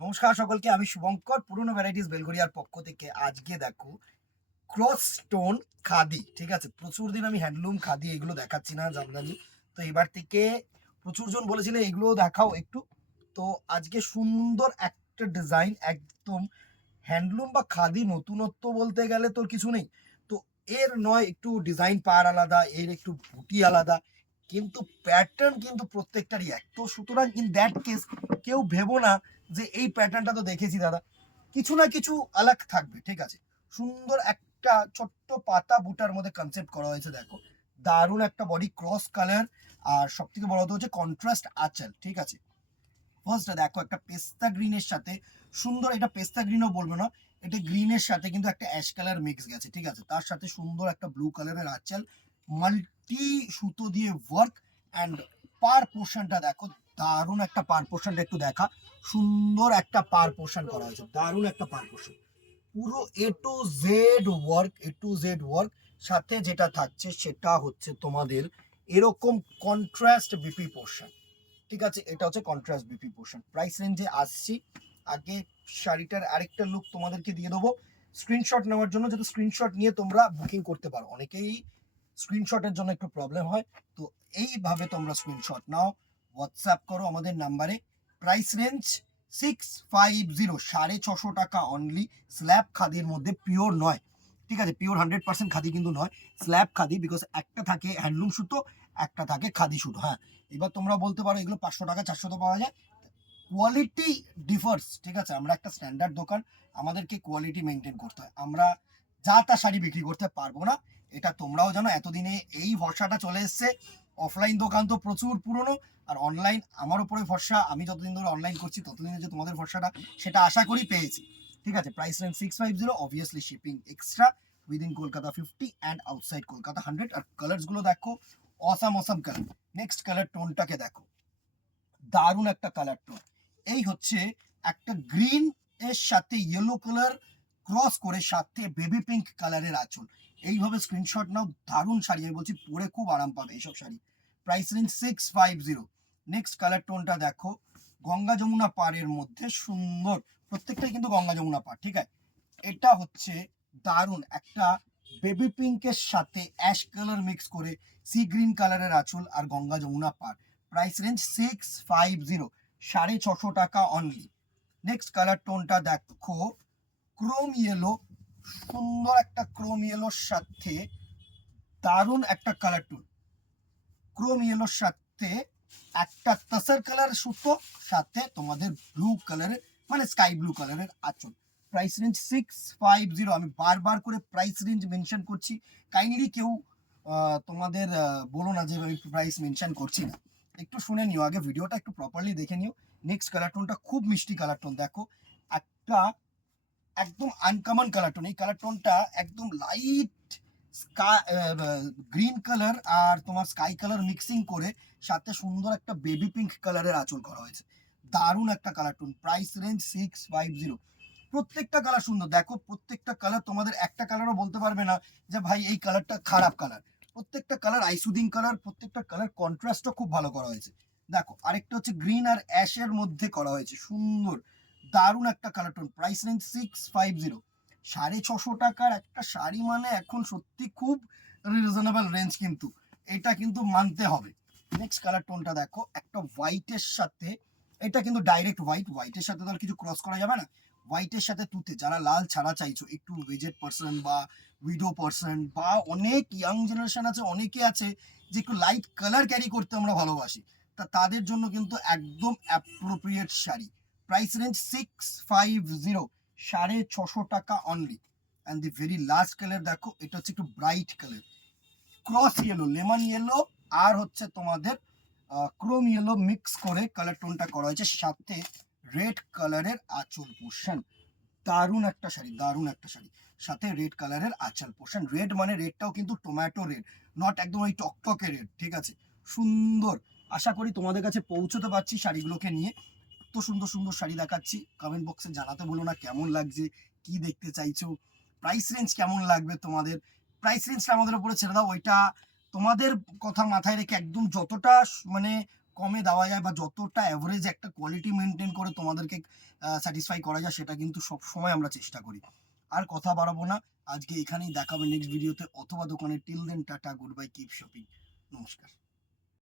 নমস্কার সকলকে, আমি শুভঙ্কর পুরনো ভ্যারাইটিস বেলঘরিয়ার পক্ষ থেকে। আজকে দেখো ক্রস স্টোন খাদি, ঠিক আছে। প্রচুর দিন আমি হ্যান্ডলুম খাদি এগুলো দেখাচ্ছি না জামদানি, তো এবার থেকে প্রচুর জন বলেছিল এগুলো দেখাও একটু। তো আজকে সুন্দর একটা ডিজাইন, একদম হ্যান্ডলুম বা খাদি নতুনত্ব বলতে গেলে তোর কিছু নেই। তো এর নয় একটু ডিজাইন পার আলাদা, এর একটু বুটি আলাদা, কিন্তু প্যাটার্ন কিন্তু প্রত্যেকটারই এক। তো সুতরাং ইন দ্যাট কেস কেউ ভেবো না যে এই প্যাটার্নটা তো দেখেছি দাদা, কিছু না কিছু আলাগ থাকবে, ঠিক আছে। সুন্দর একটা ছোট্ট পাতা বুটার মধ্যে কনসেপ্ট করা হয়েছে, দেখো দারুণ একটা বডি ক্রস কালার। আর সব থেকে বড় কথা হচ্ছে কন্ট্রাস্ট আঁচল, ঠিক আছে। ফার্স্ট দেখো একটা পেস্তা গ্রিনের সাথে সুন্দর, এটা পেস্তা গ্রিনও বলবো না, এটা গ্রিনের সাথে কিন্তু একটা অ্যাশ কালার মিক্স গেছে, ঠিক আছে। তার সাথে সুন্দর একটা ব্লু কালারের আঁচল, মাল্টি সুতো দিয়ে ওয়ার্ক। অ্যান্ড পার পোর্শনটা দেখো, দারুণ একটা পার পোর্শনটা একটু দেখা, সুন্দর একটা পার পোর্শন করা হয়েছে, দারুণ একটা পার পোর্শন, পুরো এ টু জেড ওয়ার্ক। সাথে যেটা থাকছে সেটা হচ্ছে তোমাদের এরকম কন্ট্রাস্ট বিপি পোর্শন, ঠিক আছে। এটা হচ্ছে কন্ট্রাস্ট বিপি পোর্শন। প্রাইস রেঞ্জে আসছি, আগে শাড়িটার আরেকটা লুক তোমাদেরকে দিয়ে দেবো স্ক্রিনশট নেওয়ার জন্য, যাতে স্ক্রিনশট নিয়ে তোমরা বুকিং করতে পারো। অনেকেই স্ক্রিনশটের জন্য একটু প্রবলেম হয়, তো এইভাবে তোমরা স্ক্রিনশট নাও, হোয়াটসঅ্যাপ করো আমাদের নাম্বারে। প্রাইস রেঞ্জ 650, 650 টাকা অনলি। স্ল্যাব খাদির মধ্যে, পিওর নয়, ঠিক আছে, পিওর 100% খাদি কিন্তু নয়, স্ল্যাব খাদি। বিকজ একটা থাকে হ্যান্ডলুম সুতো, একটা থাকে খাদি সুতো। হ্যাঁ, এবার তোমরা বলতে পারো এগুলো 500 টাকা 400 পাওয়া যায়, কোয়ালিটি ডিফার্স, ঠিক আছে। আমরা একটা স্ট্যান্ডার্ড দোকান, আমাদেরকে কোয়ালিটি মেনটেন করতে হয়, আমরা যা তা শাড়ি বিক্রি করতে পারবো না, এটা তোমরাও জানো। এতদিনে এই ভরসাটা চলে এসছে, অফলাইন দোকান তো প্রচুর পুরনো, আর অনলাইন আমার উপরে ভরসা, আমি যতদিন ধরে অনলাইন করছি ততদিনে যে তোমাদের ভরসাটা সেটা আশা করি পেয়েছি, ঠিক আছে। Price range 650, obviously shipping extra, within Kolkata 50 and outside Kolkata 100। আর কালার্স গুলো দেখো, awesome awesome colour. Next colour টোনটাকে দেখো, দারুণ একটা কালার টোন। এই হচ্ছে একটা গ্রিন এর সাথে ইয়েলো কালার ক্রস করে, সাথে বেবি পিঙ্ক কালারের আঁচল। এইভাবে স্ক্রিনশট নাও, দারুণ শাড়ি, আমি বলছি পরে খুব আরাম পাবে এইসব sari. Price range 650। Next colour টোনটা দেখো, গঙ্গা যমুনা পাড়ের মধ্যে সুন্দর, প্রত্যেকটাই কিন্তু গঙ্গা যমুনা পাড়, ঠিক আছে। এটা হচ্ছে দারুণ একটা বেবি পিঙ্কের সাথে অ্যাশ কালার মিক্স করে, সি গ্রিন কালারের আঁচল আর গঙ্গা যমুনা পাড়। প্রাইস রেঞ্জ 650, 650 টাকা অনলি। নেক্সট কালার টোনটা দেখো, ক্রোম ইয়েলো, সুন্দর একটা ক্রোম ইয়েলোর সাথে দারুণ একটা কালার টোন, ক্রোম ইয়েলোর সাথে একটা তাসার কালার সুতো, সাথে তোমাদের ব্লু কালারের মানে স্কাই ব্লু কালারের আঁচল। Price range 650। আমি বারবার করে প্রাইস রেঞ্জ মেনশন করছি, কাইন্ডলি কেউ তোমাদের বলো না যে আমি প্রাইস মেনশন করছি না, একটু শুনে নিও, আগে ভিডিওটা একটু প্রপারলি দেখে নিও। নেক্সট কালার টোনটা খুব মিষ্টি কালার টোন, দেখো একটা একদম আনকমন কালার টোন। এই কালার টোনটা একদম লাইট স্কাই গ্রিন কালার আর তোমার স্কাই কালার মিক্সিং করে, সাথে সুন্দর একটা বেবি পিঙ্ক কালারের আঁচল করা হয়েছে, দারুণ একটা কালার টোন। Price range 650। প্রত্যেকটা কালার সুন্দর, দেখো প্রত্যেকটা কালার, তোমাদের একটা কালারও বলতে পারবে না যে ভাই এই কালারটা খারাপ কালার। প্রত্যেকটা কালার আইসুদিং কালার, প্রত্যেকটা কালার কন্ট্রাস্টও খুব ভালো করা হয়েছে। দেখো আরেকটা হচ্ছে গ্রিন আর অ্যাশের মধ্যে করা হয়েছে, সুন্দর দারুণ একটা কালার টোন। Price range 650। 650 টাকার একটা শাড়ি মানে এখন সত্যি খুব রিজনেবল রেঞ্জ, কিন্তু এটা কিন্তু মানতে হবে। নেক্সট কালার টোনটা দেখো, একটা হোয়াইটের সাথে, এটা কিন্তু ডাইরেক্ট হোয়াইট, হোয়াইটের সাথে তো আর কিছু ক্রস করা যাবে না, হোয়াইটের সাথে তুতে, যারা লাল ছাড়া চাইছো, একটু এজেড পার্সন বা উইডো পার্সন বা অনেক ইয়াং জেনারেশন আছে, অনেকে আছে যে একটু লাইট কালার ক্যারি করতে আমরা ভালোবাসি, তা তাদের জন্য কিন্তু একদম অ্যাপ্রোপ্রিয়েট শাড়ি। প্রাইস রেঞ্জ 650, 650 টাকা only. And the very last colour দেখো, এটা হচ্ছে একটু bright colour, cross yellow, lemon yellow আর হচ্ছে তোমাদের ক্রোম ইয়েলো মিক্স করে কালার টোনটা করা হয়েছে, সাথে রেড কালারের আঁচল পোর্শন। দারুণ একটা শাড়ি, দারুণ একটা শাড়ি, সাথে রেড কালারের আঁচল পোর্শন। রেড মানে রেডটাও কিন্তু টমেটো রেড, নট একদম ওই টকটকে রেড, ঠিক আছে। সুন্দর, আশা করি তোমাদের কাছে পৌঁছতে পারছি শাড়িগুলোকে নিয়ে। এত সুন্দর সুন্দর শাড়ি দেখাচ্ছি, কমেন্ট বক্সে জানাতে বলো না কেমন লাগছে, কি দেখতে চাইছো, প্রাইস রেঞ্জ কেমন লাগবে তোমাদের। প্রাইস রেঞ্জটা আমাদের উপরে ছেড়ে দাও, ওইটা তোমাদের কথা মাথায় রেখে একদম যতটা মানে কমে দেওয়া যায় বা যতটা অ্যাভারেজ একটা কোয়ালিটি মেনটেন করে তোমাদেরকে স্যাটিসফাই করা যায় সেটা কিন্তু সব সময় আমরা চেষ্টা করি। আর কথা বাড়াবো না, আজকে এখানেই দেখাবে নেক্সট ভিডিওতে অথবা দোকানে। Till then tata, goodbye, keep shopping, নমস্কার।